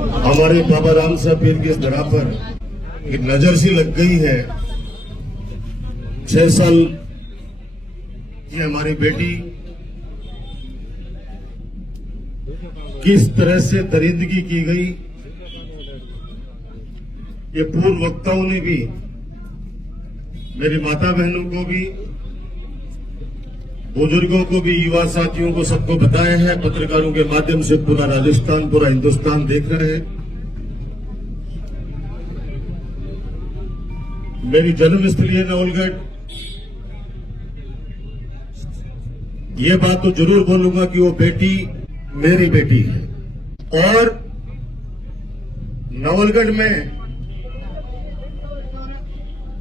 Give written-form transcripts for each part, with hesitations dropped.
हमारे बाबा राम साहब पीर की दरा पर एक नजर सी लग गई है। 6 साल की हमारी बेटी किस तरह से दरिंदगी की गई, ये पूर्व वक्ताओं ने भी, मेरी माता बहनों को भी, बुजुर्गों को भी, युवा साथियों को, सबको बताया है। पत्रकारों के माध्यम से पूरा राजस्थान, पूरा हिंदुस्तान देख रहे हैं। मेरी जन्मस्थली है नवलगढ़। ये बात तो जरूर बोलूंगा कि वो बेटी मेरी बेटी है। और नवलगढ़ में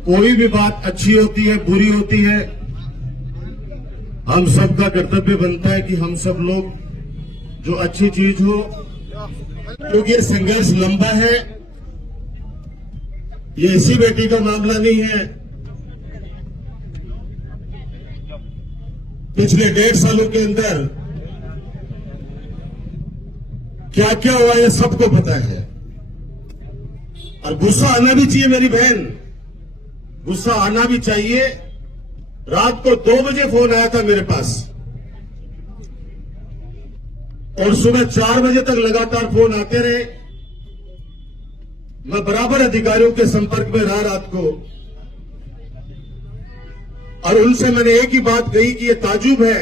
कोई भी बात अच्छी होती है, बुरी होती है, हम सबका कर्तव्य बनता है कि हम सब लोग जो अच्छी चीज हो, क्योंकि ये संघर्ष लंबा है। ये इसी बेटी का मामला नहीं है। पिछले 1.5 सालों के अंदर क्या क्या हुआ ये सबको पता है। और गुस्सा आना भी चाहिए मेरी बहन, गुस्सा आना भी चाहिए। रात को 2 बजे फोन आया था मेरे पास और सुबह 4 बजे तक लगातार फोन आते रहे। मैं बराबर अधिकारियों के संपर्क में रहा रात को, और उनसे मैंने एक ही बात कही कि ये ताजुब है।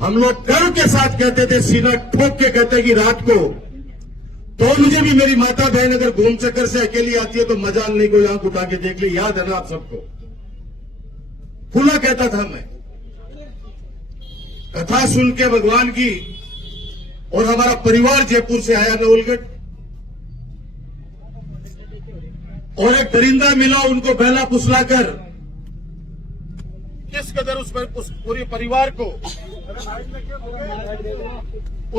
हम लोग गर्व के साथ कहते थे, सीना ठोक के कहते कि रात को 2 बजे भी मेरी माता बहन अगर घूम चक्कर से अकेली आती है तो मजाल नहीं, कोई आंख उठा के देख ली। याद है ना आप सबको? खुला कहता था मैं। कथा सुन के भगवान की, और हमारा परिवार जयपुर से आया नवलगढ़, और एक दरिंदा मिला, उनको बहला फुसलाकर किस कदर उस पूरे परिवार को,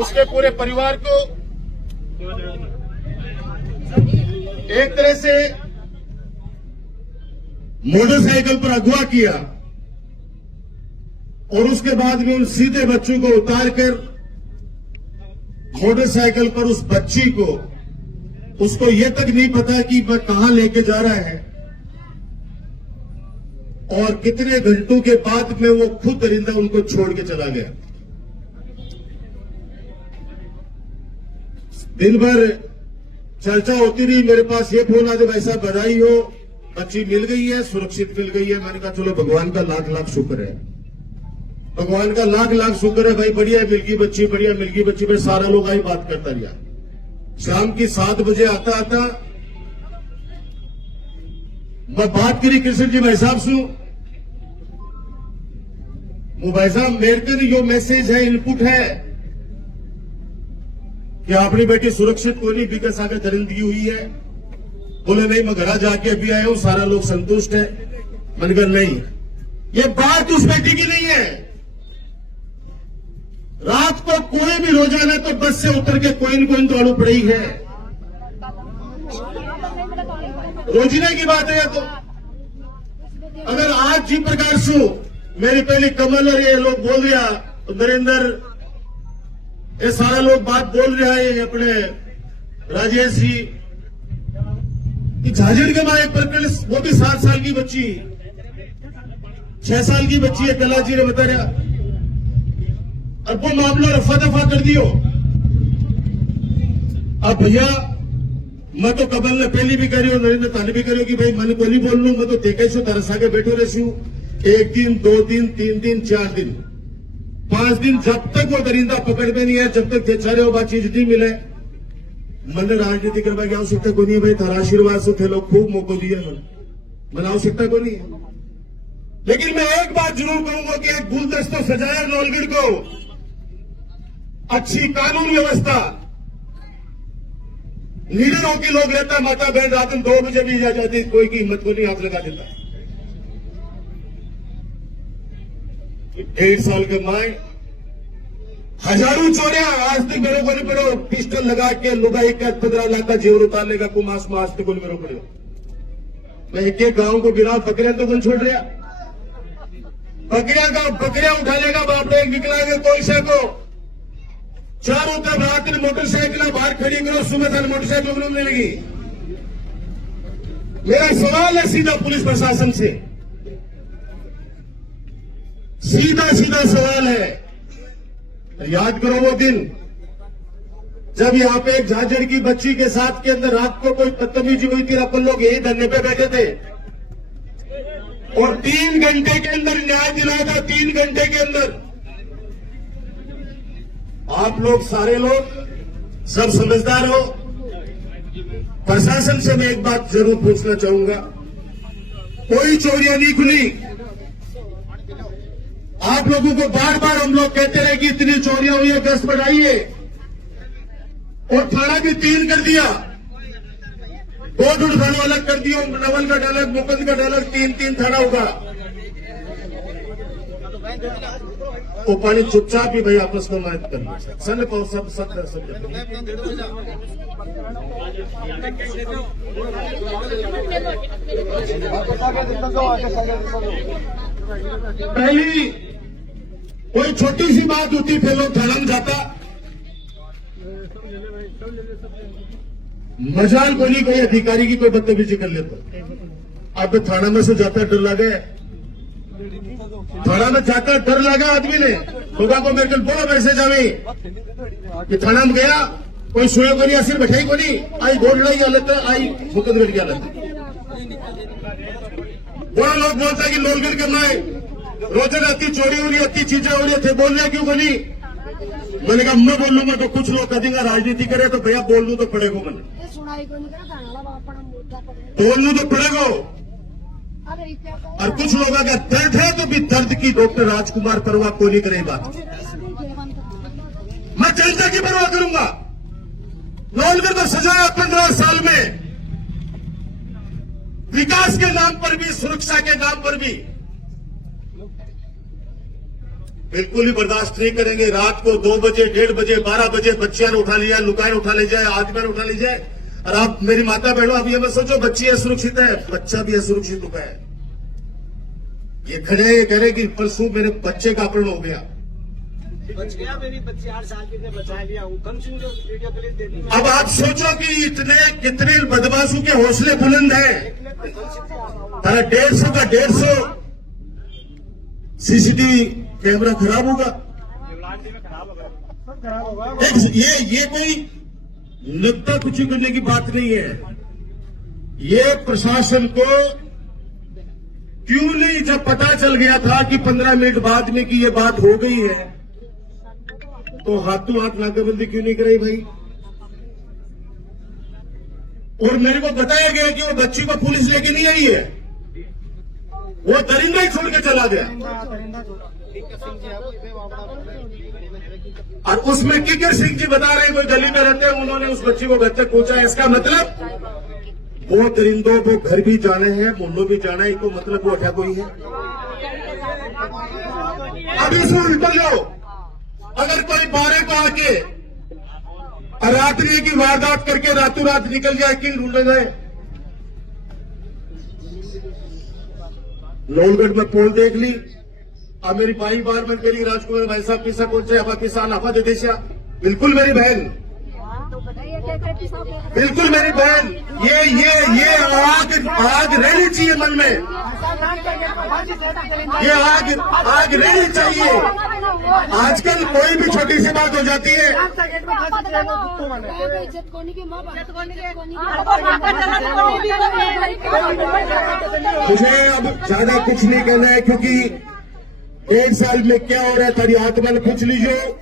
उसके पूरे परिवार को एक तरह से मोटरसाइकिल पर अगवा किया, और उसके बाद में उन सीधे बच्चों को उतारकर मोटरसाइकिल पर उस बच्ची को, उसको ये तक नहीं पता कि वह कहां लेके जा रहा है, और कितने घंटों के बाद में वो खुद दरिंदा उनको छोड़ के चला गया। दिन भर चर्चा होती रही। मेरे पास ये फोन आते, भाई साहब बधाई हो, बच्ची मिल गई है, सुरक्षित मिल गई है। मैंने कहा चलो भगवान का लाख लाख शुक्र है, भगवान का लाख लाख शुक्र है भाई, बढ़िया मिल गई बच्ची, बढ़िया मिल गई बच्ची। पर सारा लोग आई बात करता रहा। शाम की 7 बजे आता मैं बात करी कृष्ण जी भाई साहब से। वो भाई साहब मेरे को यो मैसेज है, इनपुट है कि अपनी बेटी सुरक्षित कोई नहीं, विकास आगे दरिंदगी हुई है। बोले नहीं, मैं घर जाके अभी आया हूं, सारा लोग संतुष्ट है। मैंने कहा नहीं, ये बात उस बेटी की नहीं है। रात को कोई भी रोजाना तो बस से उतर के कोई न कोई दौड़ू पड़ी है। रोजीने की बात है। तो अगर आज जी प्रकार से मेरी पहली कमल और ये लोग बोल रहा, तो नरेंद्र, ये सारा लोग बात बोल रहा है अपने राजेश जी कि झाझड़ के मां एक प्रकरण, वो भी 7 साल की बच्ची, 6 साल की बच्ची है, कला जी ने बता रहा। अब वो मामला रफा दफा कर दियो। अब भैया मैं तो कमल ने पहली भी करी और नरेंद्र ताने भी करी कि भाई मैंने को नहीं बोल लू, मैं तो देखे सो तरसा के बैठो रही हूं। 1 दिन 2 दिन 3 दिन 4 दिन 5 दिन, जब तक वो दरिंदा पकड़ में नहीं है, जब तक बेचारे वो बात चीज नहीं मिले, मैंने राजनीति करवा की आवश्यकता को नहीं है भाई। थारा आशीर्वाद से थे लोग खूब मौको दिए, मैंने आवश्यकता को नहीं है। लेकिन मैं एक बात जरूर कहूंगा कि एक गुलदस्ता सजाया नवलगढ़ को, अच्छी कानून व्यवस्था, लीडरों की लोग रहता, माता बहन रात में 2 बजे भी जा जाती, कोई की हिम्मत को नहीं हाथ लगा देता। 1.5 साल के माए हजारों चोरियां आज तक मेरे को नहीं पड़ो, पिस्टल लगा के लुगाई का 15 लाख का जेवर उतारने का कुमास में आज तक मेरे पड़ो। मैं एक गांव को गिरा, बकरियां तो कौन छोड़ रहा, बकरियां उठा लेगा बाप रे, निकलाएंगे कोई से को चारों तरफ रात में मोटरसाइकिल बाहर खड़ी करो, सुबह तक मोटरसाइकिल नहीं मिलेगी। मेरा सवाल है सीधा पुलिस प्रशासन से, सीधा सीधा सवाल है, याद करो वो दिन जब यहां पे एक झाझड़ की बच्ची के साथ के अंदर रात को कोई बदतमीजी हुई थी, अपन लोग यही धरने पे बैठे थे और 3 घंटे के अंदर न्याय दिलाया था। 3 घंटे के अंदर आप लोग सारे लोग सब समझदार हो। प्रशासन से मैं एक बात जरूर पूछना चाहूंगा, कोई चोरियां नहीं खुली। आप लोगों को बार बार हम लोग कहते रहे कि इतनी चोरियां हुई है, गश्त बढ़ाइए, और थाना भी 3 कर दिया, कोर्ट थाना अलग कर दिया, नवलगढ़ अलग, मुकुंदगढ़ अलग, 3 थाना होगा। वो पानी चुपचाप ही भाई आपस में मदद करिए, सन को सब पहली कोई छोटी सी बात होती फिर लोग थाना में जाता, मजाल को नहीं कोई अधिकारी की कोई बदतमीजी कर लेता। अब थाना में से जाता डर लगे, थाना में जाकर डर लगा आदमी ने, लोगों को मेरे को बोलो मैसेज आवे कि थाना में गया कोई सोए को नहीं, सिर बैठाई को नहीं, आई गोल्ड की हालत आई मुकुंदगढ़ की हालत। बड़ा लोग बोलता है कि लोलगढ़ करना है, रोजे राती चोरी हो रही, अति चीजें हो रही थे, बोल रहे क्यों बनी? मैंने कहा मैं बोल लूंगा तो कुछ लोग कहेंगे राजनीति करे, तो भैया बोल लू तो पड़ेगा, मैंने बोल लू तो पड़ेगा। और कुछ लोगों का दर्द है तो भी दर्द की डॉक्टर राजकुमार परवाह को नहीं करे बात। मैं जनता की परवाह करूंगा। लोलगढ़ को सजाया 15 साल में, विकास के नाम पर भी, सुरक्षा के नाम पर भी, बिल्कुल ही बर्दाश्त नहीं करेंगे। रात को 2 बजे, 1:30 बजे, 12 बजे बच्चियां उठा ली जाए, लुकाएं उठा ले जाए, आदमी उठा ली जाए। और आप मेरी माता बहनों, अब ये मत सोचो बच्ची असुरक्षित है, बच्चा भी असुरक्षित हुआ है। ये खड़े ये कह रहे कि परसों मेरे बच्चे का अपहरण हो गया, बच गया, मेरी बच्ची 8 साल की, बचा लिया हूँ। कम से जो वीडियो क्लिप दे दी। अब आप सोचो कि इतने कितने बदमाशों के हौसले बुलंद हैं। 150 का 150 सीसीटीवी कैमरा खराब होगा। ये कोई नुक्ता कुछ करने की बात नहीं है। ये प्रशासन को क्यों नहीं, जब पता चल गया था कि 15 मिनट बाद में कि ये बात हो गई है, तो हाथों हाथ नाकाबंदी क्यों नहीं कराई भाई? और मेरे को बताया गया कि वो बच्ची को पुलिस लेके नहीं आई है, वो दरिंदा ही छोड़ के चला गया। और उसमें किकर सिंह जी बता रहे हैं कोई गली में रहते हैं, उन्होंने उस बच्ची को घर तक पहुंचा। इसका मतलब वो दरिंदों को घर भी जाने हैं, मोहल्लों भी जाना है, तो मतलब वो अटैक हुई है। अब इसमें उल्टा लो, अगर कोई 12 को आके रात्रि की वारदात करके रातों रात निकल जाए, किल ढूंढे जाए। लोलगढ़ में पोल देख ली, अब मेरी भाई बार में मेरी राजकुमार भाई साहब पिसा कौन से अब किसान आफा दे देशा, बिल्कुल मेरी बहन, बिल्कुल मेरी बहन। ये आग रहनी चाहिए मन में, ये आग रहनी चाहिए। आजकल कोई भी छोटी सी बात हो जाती है। मुझे अब ज्यादा कुछ नहीं कहना है, क्योंकि 1 साल में क्या हो रहा है तारी आत्मा ने पूछ लीजिए।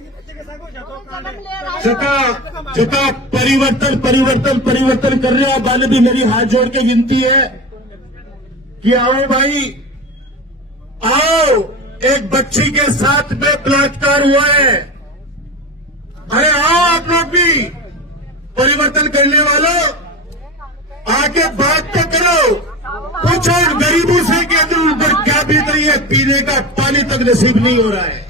जता परिवर्तन परिवर्तन परिवर्तन कर रहे हो, बाले भी मेरी हाथ जोड़ के विनती है कि आओ भाई आओ, एक बच्ची के साथ में बलात्कार हुआ है, अरे आओ आप लोग भी परिवर्तन करने वालों, आके बात तो करो, पूछो गरीबों से कि अंदर ऊपर क्या बीत रही है, पीने का पानी तक नसीब नहीं हो रहा है।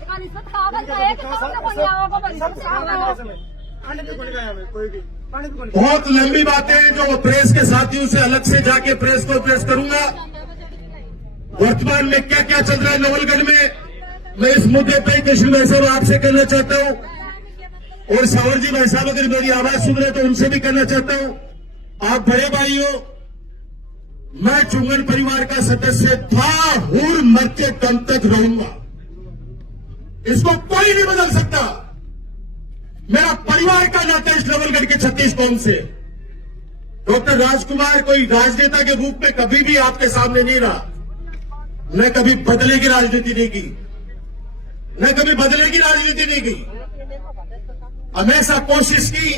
बहुत लंबी बातें हैं जो प्रेस के साथियों से अलग से जाके प्रेस को प्रेस करूंगा। वर्तमान में क्या क्या चल रहा है नवलगढ़ में, मैं इस मुद्दे पर कृष्ण भाई साहब आपसे कहना चाहता हूं। और सावर जी भाई साहब अगर मेरी आवाज सुन रहे तो उनसे भी कहना चाहता हूं, आप बड़े भाई हो, मैं चुंगन परिवार का सदस्य था, हूं, मरते दम तक रहूंगा। इसको कोई नहीं बदल सकता। मेरा परिवार का नाता इस नवलगढ़ के 36 कौम से। डॉक्टर राजकुमार कोई राजनेता के रूप में कभी भी आपके सामने नहीं रहा, न कभी बदले की राजनीति नहीं की, न कभी बदले की राजनीति नहीं की। हमेशा कोशिश की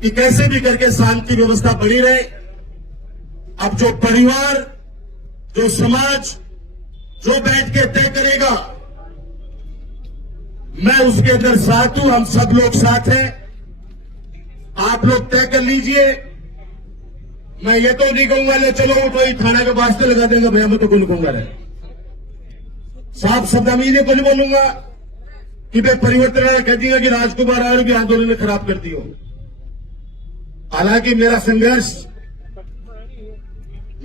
कि कैसे भी करके शांति व्यवस्था बनी रहे। अब जो परिवार, जो समाज, जो बैठ के तय करेगा, मैं उसके अंदर साथ हूं, हम सब लोग साथ हैं। आप लोग तय कर लीजिए। मैं ये तो नहीं कहूंगा ले चलो तो ही थाना के वास्ते लगा देंगे भैया, मैं तो कोई नहीं कहूंगा रे। साफ शब्द में इन्हें को नहीं बोलूंगा कि भाई परिवर्तन वाला कह दिया कि राजकुमार और भी आंदोलन ने खराब कर दियो। हालांकि मेरा संघर्ष,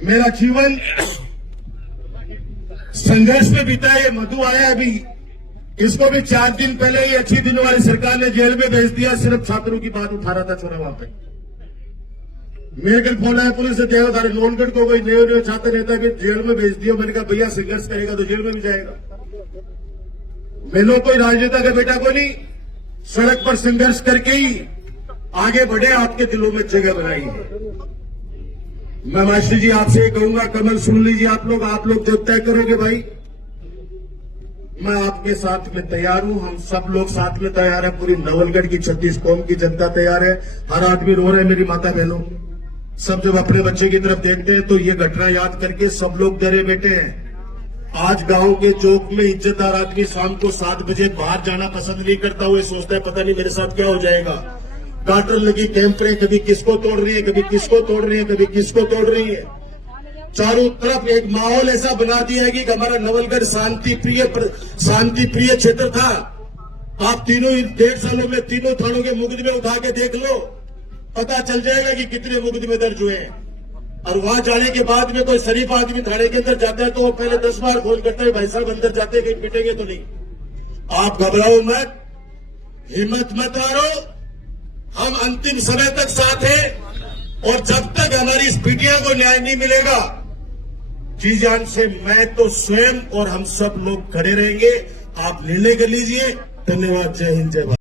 मेरा जीवन संघर्ष में बीता है। मधु आया अभी, इसको भी 4 दिन पहले ही अच्छी दिनों वाली सरकार ने जेल में भेज दिया, सिर्फ छात्रों की बात उठा रहा था छोरा वहां पे। मेरे घर फोन आया पुलिस से, क्या सारे लोनगढ़ को कोई नए छात्र नेता भी जेल में भेज दिया। मैंने कहा भैया संघर्ष करेगा तो जेल में भी जाएगा। मैंने कोई राजनेता का बेटा को नहीं, सड़क पर संघर्ष करके ही आगे बढ़े, आपके दिलों में जगह बनाई है। मैं मास्टर जी आपसे ये कहूंगा, कमल सुन लीजिए आप लोग जो तय करोगे भाई, मैं आपके साथ में तैयार हूं। हम सब लोग साथ में तैयार है। पूरी नवलगढ़ की 36 कौम की जनता तैयार है। हर आदमी रो रहा है, मेरी माता बहनों सब जब अपने बच्चे की तरफ देखते हैं तो ये घटना याद करके सब लोग डरे बैठे हैं। आज गांव के चौक में इज्जतदार आदमी शाम को 7 बजे बाहर जाना पसंद नहीं करता। वो सोचता है पता नहीं मेरे साथ क्या हो जाएगा। गाटर लगी कैंपरें, कभी किसको तोड़ रही है, कभी किसको तोड़ रही है, कभी किसको तोड़ रही है। चारों तरफ एक माहौल ऐसा बना दिया है कि हमारा नवलगढ़ शांति प्रिय क्षेत्र था। आप तीनों 1.5 सालों में तीनों थानों के मुकदमे उठा के देख लो, पता चल जाएगा कि कितने मुकदमे दर्ज हुए हैं। और वहां जाने के बाद में कोई शरीफ आदमी थाने के अंदर जाता है तो वो पहले 10 बार फोन करता है, भाई साहब अंदर जाते कहीं पिटेंगे तो नहीं। आप घबराओ मत, हिम्मत मत हारो, हम अंतिम समय तक साथ हैं। और जब तक हमारी इस बिटिया को न्याय नहीं मिलेगा, जी जान से मैं तो स्वयं और हम सब लोग खड़े रहेंगे। आप निर्णय कर लीजिए। धन्यवाद। जय हिंद, जय भारत।